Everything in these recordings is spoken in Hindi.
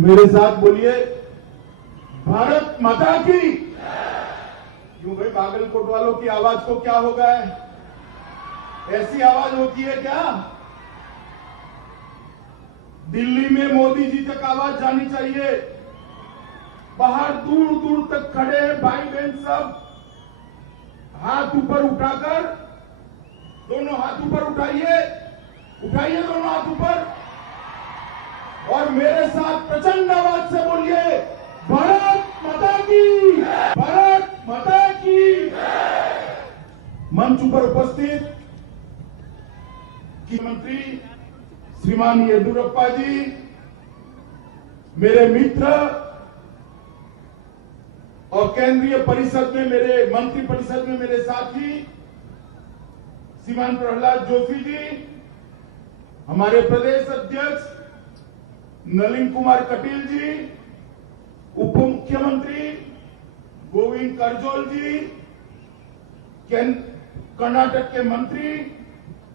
मेरे साथ बोलिए, भारत माता की। क्यों भाई, बागलकोट वालों की आवाज को क्या हो गया है? ऐसी आवाज होती है क्या? दिल्ली में मोदी जी तक आवाज जानी चाहिए। बाहर दूर दूर तक खड़े हैं भाई बहन सब, हाथ ऊपर उठाकर, दोनों हाथ ऊपर उठाइए, उठाइए दोनों हाथ ऊपर, और मेरे साथ प्रचंड आवाज से बोलिए, भारत माता की, भारत माता की। मंच पर उपस्थित मुख्यमंत्री श्रीमान येदियुरप्पा जी, मेरे मित्र और केंद्रीय परिषद में मेरे मंत्री परिषद में मेरे साथी श्रीमान प्रहलाद जोशी जी, हमारे प्रदेश अध्यक्ष नलिन कुमार कटील जी, उप मुख्यमंत्री गोविंद करजोल जी, कर्नाटक के मंत्री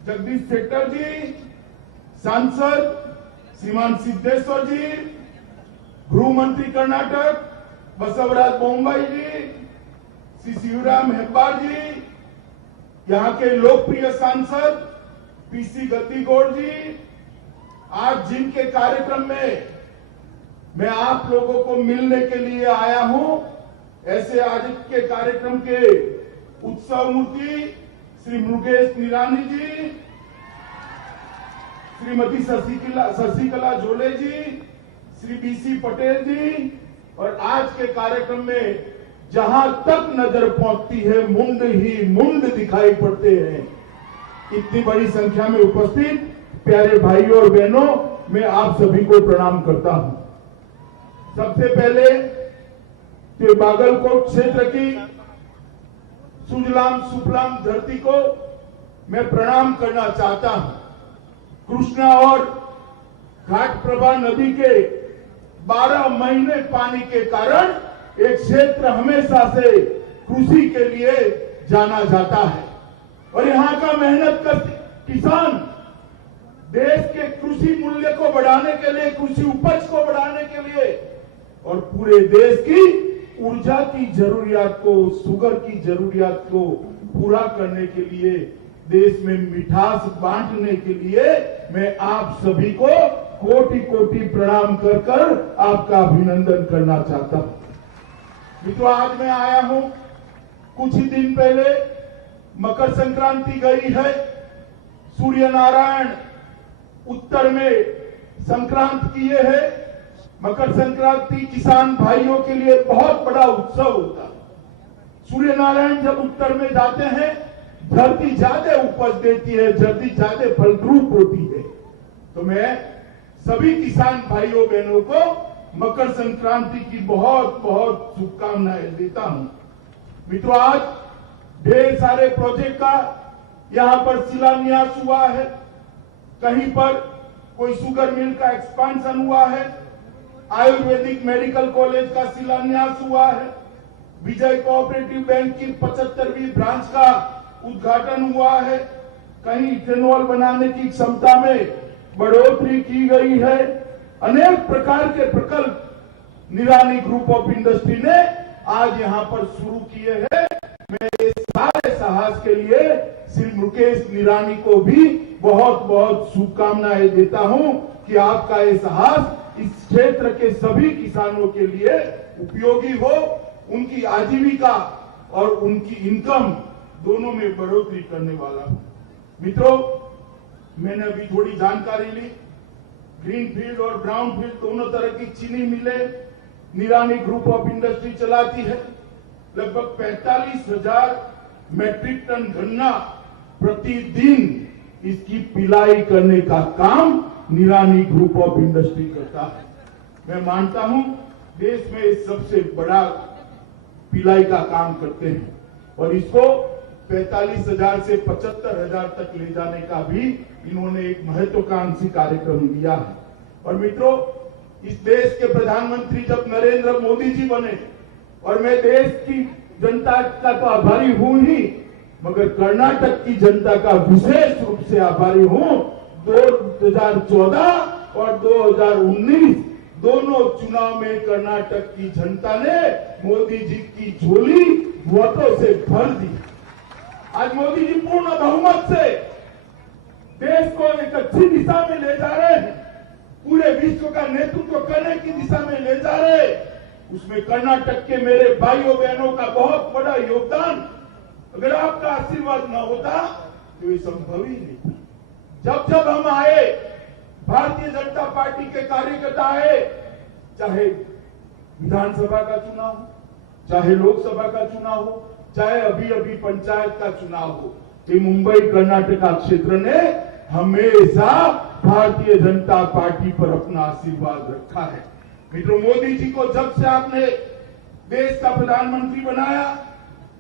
जगदीश शेट्टर जी, सांसद श्रीमान सिद्धेश्वर जी, गृह मंत्री कर्नाटक बसवराज बोम्बाई जी, श्री शिवराम हेब्बार जी, यहाँ के लोकप्रिय सांसद पीसी गद्दीगौड़ जी, आज जिनके कार्यक्रम में मैं आप लोगों को मिलने के लिए आया हूं, ऐसे आज के कार्यक्रम के उत्सव मूर्ति श्री मुकेश निरानी जी, श्रीमती शशिकला झोले जी, श्री बीसी पटेल जी, और आज के कार्यक्रम में जहां तक नजर पहुंचती है मुंड ही मुंड दिखाई पड़ते हैं। इतनी बड़ी संख्या में उपस्थित प्यारे भाइयों और बहनों, मैं आप सभी को प्रणाम करता हूं। सबसे पहले तो बागलकोट क्षेत्र की सुजलाम सुफलाम धरती को मैं प्रणाम करना चाहता हूं। कृष्णा और घाटप्रभा नदी के 12 महीने पानी के कारण एक क्षेत्र हमेशा से कृषि के लिए जाना जाता है, और यहाँ का मेहनत कर किसान देश के कृषि मूल्य को बढ़ाने के लिए, कृषि उपज को बढ़ाने के लिए, और पूरे देश की ऊर्जा की जरूरियात को, शुगर की जरूरियात को पूरा करने के लिए, देश में मिठास बांटने के लिए मैं आप सभी को कोटि कोटि प्रणाम कर कर आपका अभिनंदन करना चाहता हूं। मित्रों, आज मैं आया हूं, कुछ ही दिन पहले मकर संक्रांति गई है। सूर्य नारायण उत्तर में संक्रांत किए हैं। मकर संक्रांति किसान भाइयों के लिए बहुत बड़ा उत्सव होता है। सूर्य नारायण जब उत्तर में जाते हैं, धरती ज्यादा उपज देती है, धरती ज्यादा फलद्रुप होती है। तो मैं सभी किसान भाइयों बहनों को मकर संक्रांति की बहुत बहुत शुभकामनाएं देता हूं। मित्रों, आज ढेर सारे प्रोजेक्ट का यहां पर शिलान्यास हुआ है। कहीं पर कोई शुगर मिल का एक्सपांशन हुआ है, आयुर्वेदिक मेडिकल कॉलेज का शिलान्यास हुआ है, विजय कोऑपरेटिव बैंक की 75वीं ब्रांच का उद्घाटन हुआ है, कहीं इथेनॉल बनाने की क्षमता में बढ़ोतरी की गई है। अनेक प्रकार के प्रकल्प निरानी ग्रुप ऑफ इंडस्ट्री ने आज यहां पर शुरू किए हैं। मैं इस सारे साहस के लिए श्री मुकेश निरानी को भी बहुत बहुत शुभकामनाएं देता हूं कि आपका ये साहस इस क्षेत्र के सभी किसानों के लिए उपयोगी हो, उनकी आजीविका और उनकी इनकम दोनों में बढ़ोतरी करने वाला हो। मित्रों, मैंने अभी थोड़ी जानकारी ली। ग्रीन फील्ड और ब्राउन फील्ड दोनों तरह की चीनी मिलें निरानी ग्रुप ऑफ इंडस्ट्री चलाती है। लगभग 45,000 मैट्रिक टन गन्ना प्रतिदिन इसकी पिलाई करने का काम निरानी ग्रुप ऑफ इंडस्ट्री करता है। मैं मानता हूं देश में सबसे बड़ा पिलाई का काम करते हैं, और इसको 45,000 से 75,000 तक ले जाने का भी इन्होंने एक महत्वाकांक्षी कार्यक्रम लिया है। और मित्रों, इस देश के प्रधानमंत्री जब नरेंद्र मोदी जी बने, और मैं देश की जनता का तो आभारी हूं ही, मगर कर्नाटक की जनता का विशेष रूप से आभारी हूं। 2014 और 2019 दोनों चुनाव में कर्नाटक की जनता ने मोदी जी की झोली वोटों से भर दी। आज मोदी जी पूर्ण बहुमत से देश को एक अच्छी दिशा में ले जा रहे हैं, पूरे विश्व का नेतृत्व करने की दिशा में ले जा रहे हैं। उसमें कर्नाटक के मेरे भाइयों बहनों का बहुत बड़ा योगदान। अगर आपका आशीर्वाद न होता तो ये संभव ही नहीं था। जब जब हम आए, भारतीय जनता पार्टी के कार्यकर्ता आए, चाहे विधानसभा का चुनाव हो, चाहे लोकसभा का चुनाव हो, चाहे अभी अभी पंचायत का चुनाव हो, ये मुंबई कर्नाटका क्षेत्र ने हमेशा भारतीय जनता पार्टी पर अपना आशीर्वाद रखा है। मित्रों, मोदी जी को जब से आपने देश का प्रधानमंत्री बनाया,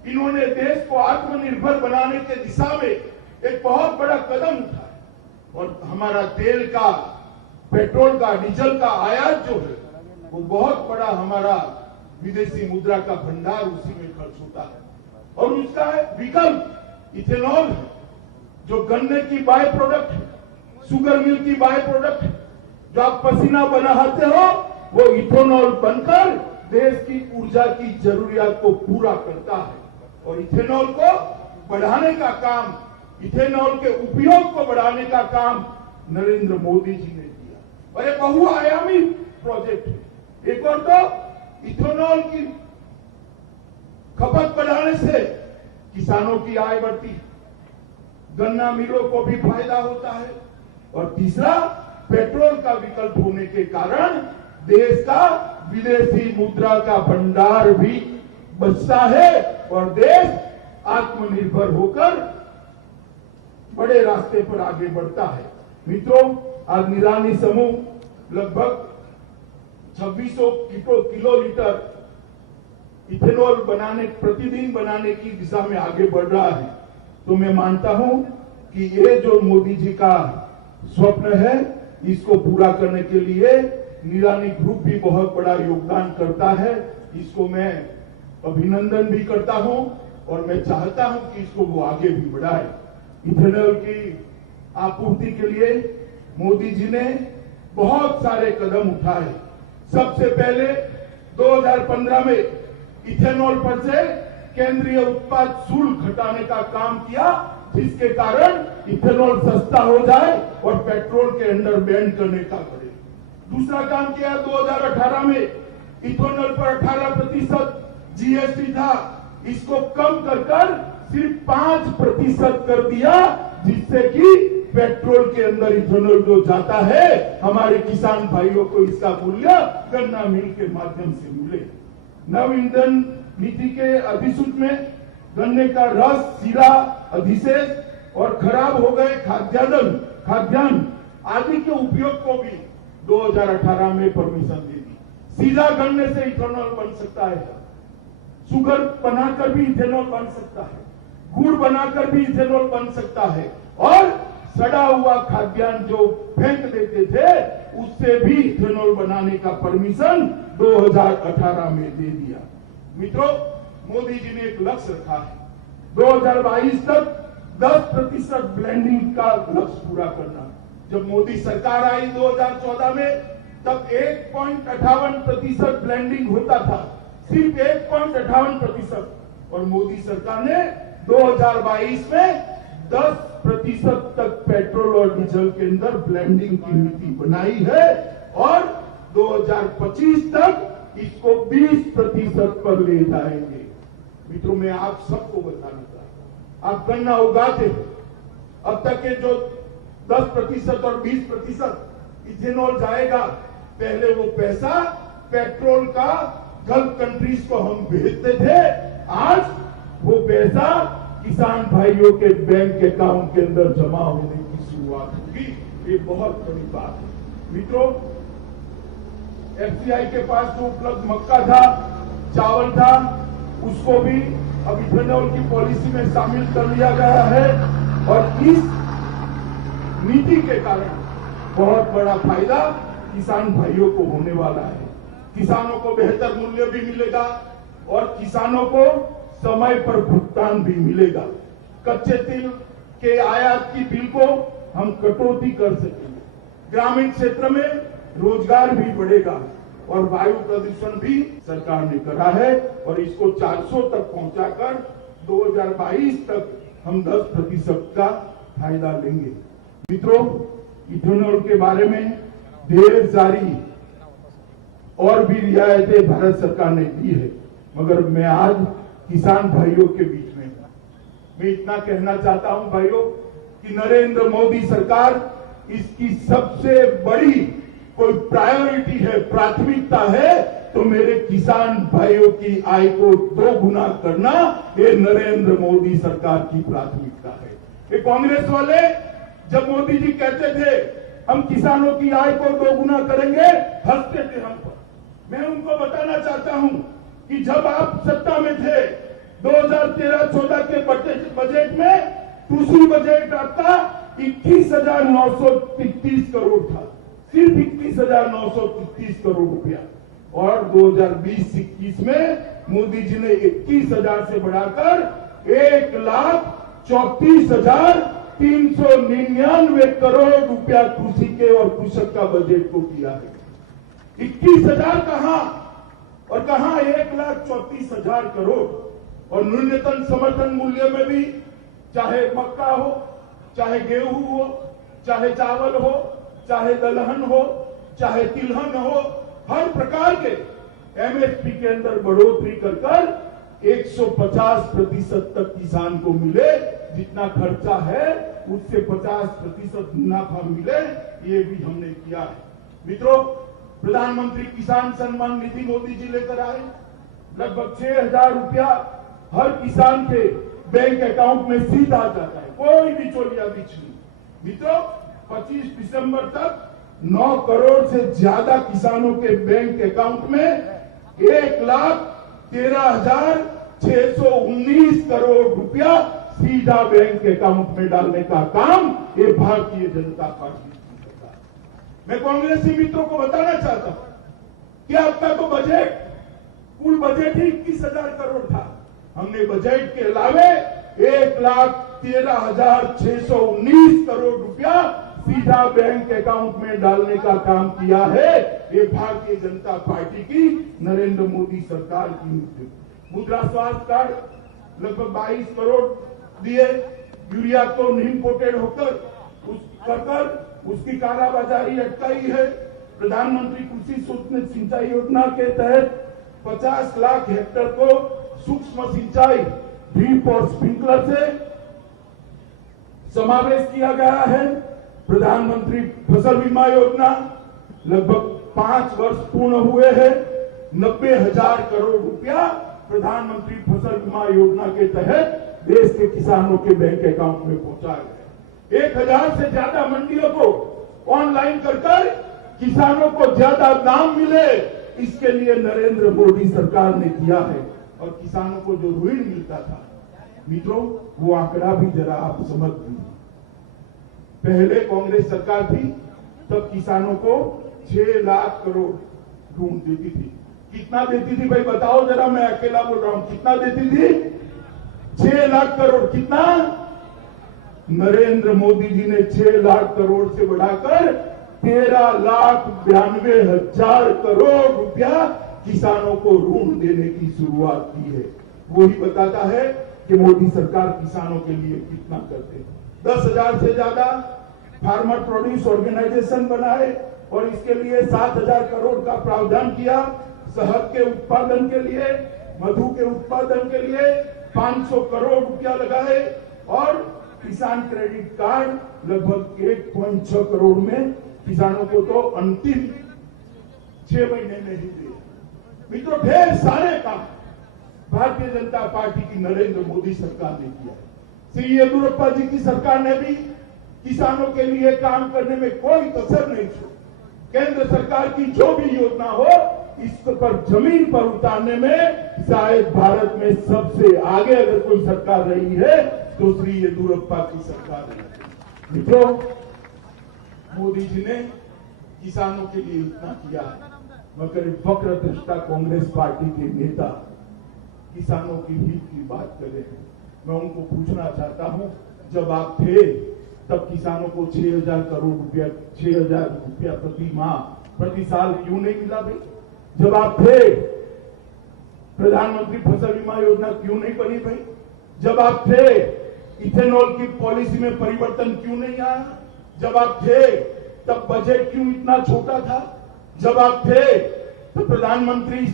इन्होंने देश को आत्मनिर्भर बनाने के दिशा में एक बहुत बड़ा कदम उठाया और हमारा तेल का, पेट्रोल का, डीजल का आयात जो है वो बहुत बड़ा हमारा विदेशी मुद्रा का भंडार उसी में खर्च होता है। और उसका विकल्प इथेनॉल है, जो गन्ने की बाय प्रोडक्ट है, शुगर मिल की बाय प्रोडक्ट है। जो आप पसीना बनाते हो वो इथेनॉल बनकर देश की ऊर्जा की जरूरियात को पूरा करता है। और इथेनॉल को बढ़ाने का काम, इथेनॉल के उपयोग को बढ़ाने का काम नरेंद्र मोदी जी ने किया और एक बहुआयामी प्रोजेक्ट है। एक और तो इथेनॉल की खपत बढ़ाने से किसानों की आय बढ़ती है, गन्ना मिलों को भी फायदा होता है और तीसरा पेट्रोल का विकल्प होने के कारण देश का विदेशी मुद्रा का भंडार भी बचता है और देश आत्मनिर्भर होकर बड़े रास्ते पर आगे बढ़ता है। मित्रों, आज निरानी समूह लगभग 2600 किलोलीटर इथेनॉल प्रतिदिन बनाने की दिशा में आगे बढ़ रहा है। तो मैं मानता हूं कि ये जो मोदी जी का स्वप्न है, इसको पूरा करने के लिए निरानी ग्रुप भी बहुत बड़ा योगदान करता है। इसको मैं अभिनंदन भी करता हूं और मैं चाहता हूं कि इसको वो आगे भी बढ़ाए। इथेनॉल की आपूर्ति के लिए मोदी जी ने बहुत सारे कदम उठाए। सबसे पहले 2015 में इथेनॉल पर से केंद्रीय उत्पाद शुल्क घटाने का काम किया, जिसके कारण इथेनॉल सस्ता हो जाए और पेट्रोल के अंडर बैन करने का करे। दूसरा काम किया 2018 में इथेनॉल पर 18% जीएसटी था, इसको कम कर सिर्फ 5% कर दिया, जिससे कि पेट्रोल के अंदर इथेनॉल जो जाता है हमारे किसान भाइयों को इसका मूल्य गन्ना मिल के माध्यम से मिले। नव ईंधन नीति के अधिसूचना में गन्ने का रस, सीरा, अधिशेष और खराब हो गए खाद्यान्न आदि के उपयोग को भी 2018 में परमिशन दे दी। सीधा गन्ने से इथेनॉल बन सकता है, शुगर बनाकर भी इथेनॉल बन सकता है, गुड़ बनाकर भी इथेनॉल बन सकता है और सड़ा हुआ खाद्यान्न जो फेंक देते थे उससे भी इथेनॉल बनाने का परमिशन 2018 में दे दिया। मित्रों, मोदी जी ने एक लक्ष्य रखा है 2022 तक 10% ब्लेंडिंग का लक्ष्य पूरा करना। जब मोदी सरकार आई 2014 में, तब 1.58% ब्लेंडिंग होता था, सिर्फ 1.58%। और मोदी सरकार ने 2022 में 10% तक पेट्रोल और डीजल के अंदर ब्लेंडिंग की नीति बनाई है और 2025 तक इसको 20% पर ले जाएंगे। मित्रों, मैं आप सबको बताना चाहता हूं, आप गन्ना उगाते हो, अब तक के जो 10% और 20% इथेनॉल जाएगा, पहले वो पैसा पेट्रोल का गल्फ कंट्रीज को हम भेजते थे, आज वो पैसा किसान भाइयों के बैंक अकाउंट के अंदर जमा होने की शुरुआत होगी। ये बहुत बड़ी बात है। मित्रों, एफसीआई के पास जो उपलब्ध मक्का था, चावल था, उसको भी अब इथेनॉल की पॉलिसी में शामिल कर लिया गया है और इस नीति के कारण बहुत बड़ा फायदा किसान भाइयों को होने वाला है। किसानों को बेहतर मूल्य भी मिलेगा और किसानों को समय पर भुगतान भी मिलेगा। कच्चे तेल के आयात की बिल को हम कटौती कर सकेंगे। ग्रामीण क्षेत्र में रोजगार भी बढ़ेगा और वायु प्रदूषण भी सरकार ने करा है और इसको 400 तक पहुंचाकर 2022 तक हम 10% का फायदा लेंगे। मित्रों, इथेनॉल के बारे में ढेर सारी और भी रियायतें भारत सरकार ने दी है, मगर मैं आज किसान भाइयों के बीच में मैं इतना कहना चाहता हूं भाइयों कि नरेंद्र मोदी सरकार इसकी सबसे बड़ी कोई प्रायोरिटी है, प्राथमिकता है तो मेरे किसान भाइयों की आय को 2 गुना करना, ये नरेंद्र मोदी सरकार की प्राथमिकता है। ये कांग्रेस वाले जब मोदी जी कहते थे हम किसानों की आय को 2 गुना करेंगे, हंसते थे हम पर। मैं उनको बताना चाहता हूं कि जब आप सत्ता में थे 2013-14 के बजट में उसी बजट आपका 21,933 करोड़ था, सिर्फ 21,933 करोड़ रुपया, और 2020-21 में मोदी जी ने 21,000 से बढ़ाकर 1,34,399 करोड़ रुपया कृषि के और कृषक का बजट को किया है। 21,000 कहां और कहां 1,34,000 करोड़। और न्यूनतम समर्थन मूल्य में भी चाहे मक्का हो, चाहे गेहूं हो, चाहे चावल हो, चाहे दलहन हो, चाहे तिलहन हो, हर प्रकार के एमएसपी के अंदर बढ़ोतरी कर 150% तक किसान को मिले, जितना खर्चा है उससे 50% मुनाफा मिले, ये भी हमने किया है। मित्रों, प्रधानमंत्री किसान सम्मान निधि मोदी जी लेकर आए, लगभग 6,000 रुपया हर किसान के बैंक अकाउंट में सीधा जाता है, कोई बिचौलिया बीच नहीं। मित्रों, 25 दिसंबर तक 9 करोड़ से ज्यादा किसानों के बैंक अकाउंट में 1,13,619 करोड़ रुपया सीधा बैंक अकाउंट में डालने का काम ये भारतीय जनता पार्टी की सरकार। मैं कांग्रेसी मित्रों को बताना चाहता हूं कि आपका तो बजट, कुल बजट ही 21,000 करोड़ था। हमने बजट के अलावे 1,13,619 करोड़ रुपया सीधा बैंक अकाउंट में डालने का काम किया है। ये भारतीय जनता पार्टी की, नरेंद्र मोदी सरकार की नीति। मुद्रा स्वास्थ्य कार्ड लगभग 22 करोड़ दिए, यूरिया तो इम्पोर्टेड होकर उसकी कालाबाजारी अटकाई है। प्रधानमंत्री कृषि सूक्ष्म सिंचाई योजना के तहत 50 लाख हेक्टेयर को सूक्ष्म सिंचाई ड्रिप और स्प्रिंकलर से समावेश किया गया है। प्रधानमंत्री फसल बीमा योजना लगभग 5 वर्ष पूर्ण हुए हैं, 90,000 करोड़ रुपया प्रधानमंत्री फसल बीमा योजना के तहत देश के किसानों के बैंक अकाउंट में पहुंचाया गया। 1,000 से ज्यादा मंडियों को ऑनलाइन कर किसानों को ज्यादा दाम मिले, इसके लिए नरेंद्र मोदी सरकार ने किया है। और किसानों को जो ऋण मिलता था, मित्रों, वो आंकड़ा भी जरा आप समझ लीजिए। पहले कांग्रेस सरकार थी तब किसानों को 6 लाख करोड़ ऋण देती थी। कितना देती थी भाई बताओ जरा, मैं अकेला बोल रहा हूं, कितना देती थी? 6 लाख करोड़। कितना? नरेंद्र मोदी जी ने 6 लाख करोड़ से बढ़ाकर 13,92,000 करोड़ रुपया किसानों को ऋण देने की शुरुआत की है। वही बताता है कि मोदी सरकार किसानों के लिए कितना करते हैं। 10,000 से ज्यादा फार्मर प्रोड्यूस ऑर्गेनाइजेशन बनाए और इसके लिए 7,000 करोड़ का प्रावधान किया। शहद के उत्पादन के लिए, मधु के उत्पादन के लिए 500 करोड़ रुपया लगाए और किसान क्रेडिट कार्ड लगभग 1.6 करोड़ में किसानों को तो अंतिम 6 महीने में ही दिए। मित्रों, ढेर सारे काम भारतीय जनता पार्टी की नरेंद्र मोदी सरकार ने किया है। श्री येदियुरप्पा जी की सरकार ने भी किसानों के लिए काम करने में कोई कसर नहीं छोड़ी। केंद्र सरकार की जो भी योजना हो, इस पर जमीन पर उतारने में शायद भारत में सबसे आगे अगर कोई सरकार रही है तो श्री येदियुरप्पा की सरकार है। मित्रों, मोदी जी ने किसानों के लिए इतना किया है, मगर वक्र दृष्टा कांग्रेस पार्टी के नेता किसानों की हित की बात कर रहे हैं। मैं उनको पूछना चाहता हूं, जब आप थे तब किसानों को 6,000 करोड़ रुपया, 6,000 रुपया प्रति माह प्रति साल क्यों नहीं मिला भाई? जब आप थे प्रधानमंत्री फसल बीमा योजना क्यों नहीं बनी भाई? जब आप थे इथेनॉल की पॉलिसी में परिवर्तन क्यों नहीं आया? जब आप थे तब बजट क्यों इतना छोटा था? जब आप थे तो प्रधानमंत्री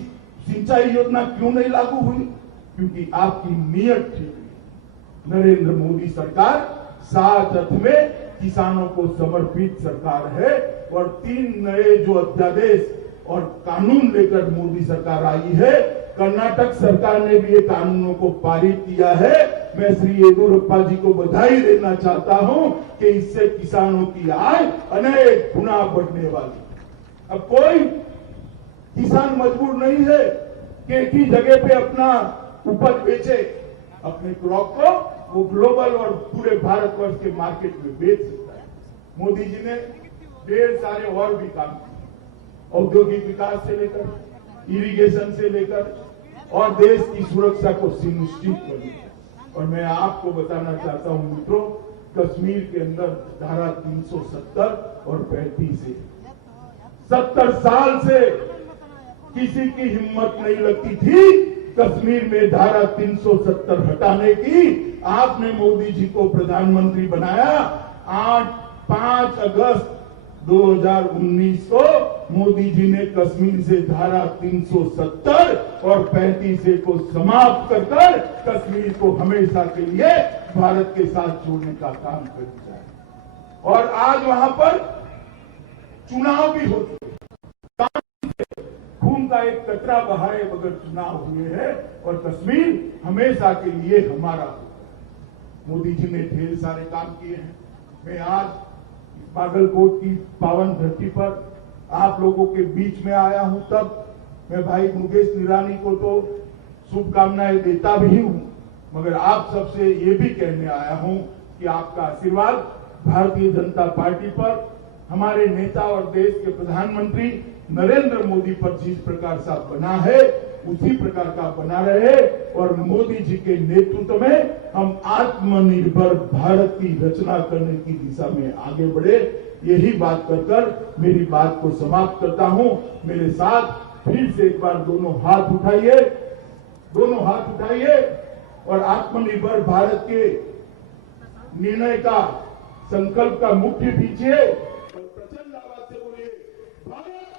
सिंचाई योजना क्यों नहीं लागू हुई? क्योंकि आपकी नीयत ठीक है। नरेंद्र मोदी सरकार सात अर्थ में किसानों को समर्पित सरकार है और 3 नए जो अध्यादेश और कानून लेकर मोदी सरकार आई है। कर्नाटक सरकार ने भी ये कानूनों को पारित किया है। मैं श्री येदियुरप्पा जी को बधाई देना चाहता हूं कि इससे किसानों की आय अनेक गुना बढ़ने वाली। अब कोई किसान मजबूर नहीं है कि एक ही जगह पे अपना उपज बेचे। अपने क्रॉप को वो ग्लोबल और पूरे भारतवर्ष के मार्केट में बेच सकता है। मोदी जी ने ढेर सारे और भी काम किए, औद्योगिक विकास से लेकर इरिगेशन से लेकर और देश की सुरक्षा को सुनिश्चित करने। और मैं आपको बताना चाहता हूं मित्रों, कश्मीर के अंदर धारा 370 और 35 है। 70 साल से किसी की हिम्मत नहीं लगती थी कश्मीर में धारा 370 हटाने की। आपने मोदी जी को प्रधानमंत्री बनाया। 5 अगस्त 2019 को मोदी जी ने कश्मीर से धारा 370 और 35 को समाप्त कर कश्मीर को हमेशा के लिए भारत के साथ जोड़ने का काम कर दिया है। और आज वहां पर चुनाव भी होते हैं। खून का एक कतरा बहाए बगैर चुनाव हुए हैं और कश्मीर हमेशा के लिए हमारा होगा। मोदी जी ने ढेर सारे काम किए हैं। मैं आज बागलकोट की पावन धरती पर आप लोगों के बीच में आया हूं। तब मैं भाई मुकेश निरानी को तो शुभकामनाएं देता भी हूं, मगर आप सबसे ये भी कहने आया हूं कि आपका आशीर्वाद भारतीय जनता पार्टी पर, हमारे नेता और देश के प्रधानमंत्री नरेंद्र मोदी पर जिस प्रकार से बना है उसी प्रकार का बना रहे और मोदी जी के नेतृत्व में हम आत्मनिर्भर भारत की रचना करने की दिशा में आगे बढ़े। यही बात कर मेरी बात को समाप्त करता हूं। मेरे साथ फिर से एक बार दोनों हाथ उठाइए और आत्मनिर्भर भारत के निर्णय का, संकल्प का मुट्ठी पीछे और प्रचंड आवाज से बोलिए भारत